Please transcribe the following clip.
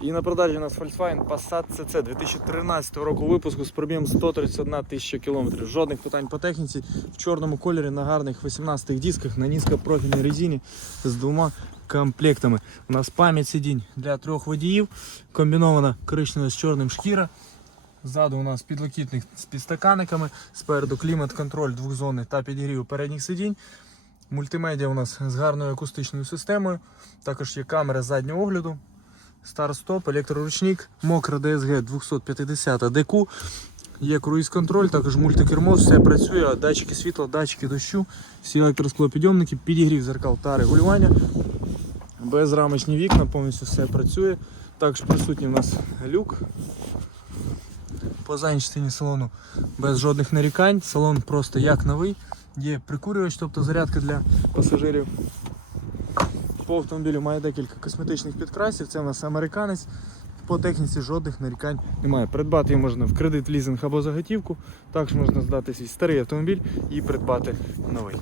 І на продажі у нас Volkswagen Passat CC 2013 року випуску з пробігом 131 тисяча кілометрів. Жодних питань по техніці. В чорному кольорі на гарних 18 дисках на низькопрофільній резині з двома комплектами. У нас пам'ять сидінь для трьох водіїв, комбінована коричнева з чорним шкіра. Ззаду у нас підлокітник з підстаканниками, спереду клімат-контроль двохзонний та підігрів передніх сидінь. Мультимедіа у нас з гарною акустичною системою. Також є камера заднього огляду, старт-стоп, електроручник, мокра DSG 250 ДК. Є круїз-контроль, також мультикермо, все працює, датчики світла, датчики дощу, всі електросклопідйомники, підігрів зеркал та регулювання. Безрамочні вікна, повністю все працює. Також присутній у нас люк. По задній частині салону без жодних нарікань. Салон просто як новий. Є прикурювач, тобто зарядка для пасажирів. По автомобілю має декілька косметичних підкрасів. Це в нас американець. По техніці жодних нарікань немає. Придбати її можна в кредит, лізинг або за готівку. Також можна здати свій старий автомобіль і придбати новий.